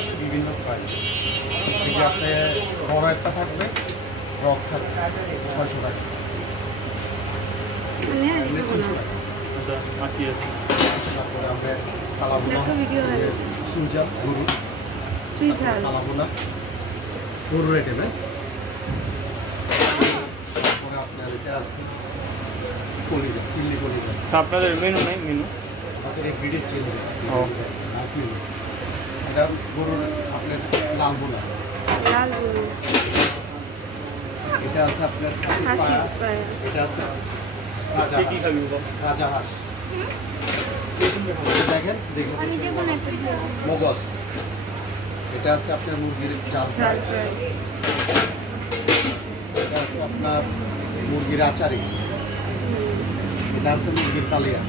আছে বিভিন্ন প্রাইস। থেকে আপনি বড় একটা থাকবে, রক থাকবে 600 টাকা, এমনি 300 টাকা। আচ্ছা বাকি আছে তারপরে আমরা কালাবোনা, সুইজার গরু, কালাবোনা গরুর আইটেম। তারপরে আপনার এটা আছে কলিজা, চিল্লি কলিজা। আপনাদের মেনু নাই মেনু তারপরে ব্রিডের চিল্লি, ও। এটা গরুর আপনার লাল বোনা। এটা আছে আপনার এটা আছে কি খাবি রাজা হাঁস। দেখেন দেখুন মগজ। এটা আছে আপনার মুরগির চাল ফ্রাই। এটা আছে আপনার মুরগির আচারি। এটা আছে মুরগির কালিয়া।